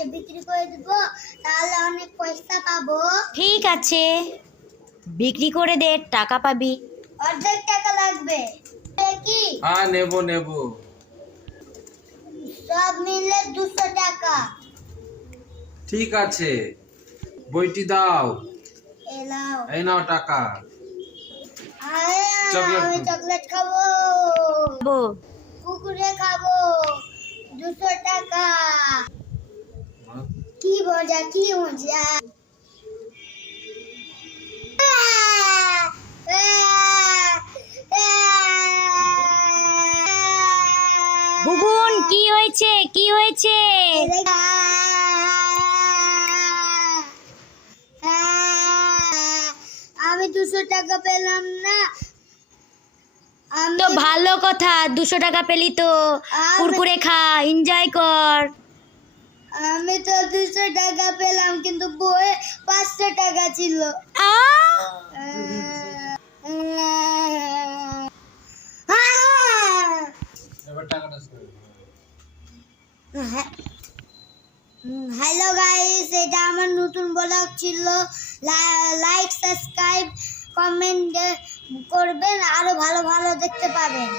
আছে বিক্রি করে দিব তাহলে অনেক পয়সা পাবো। ঠিক আছে। বিক্রি করে দে টাকা পাবি। অর্ধেক টাকা লাগবে। কি? হ্যাঁ নেব নেব। সব মিলে দুশো টাকা। ঠিক আছে। বইটি দাও। এলাও এই নাও টাকা। আরে চকলেট আমি খাব। চকলেট খাব। কুকুরে খাব। দুশো টাকা। মজা কি মজা বুবুন কি হয়েছে? কি হয়েছে? আমি দুশো টাকা পেলাম না। আমি তো ভালো কথা দুশো টাকা পেলি তো। কুরকুরে খা এনজয় কর। আমি তো দুশো টাকা পেলাম কিন্তু বইয়ে পাঁচশো টাকা ছিল। হ্যালো গাইস এটা আমার নতুন ব্লগ ছিল। লাইক সাবস্ক্রাইব কমেন্ট করবেন আরও ভালো ভালো দেখতে পাবেন।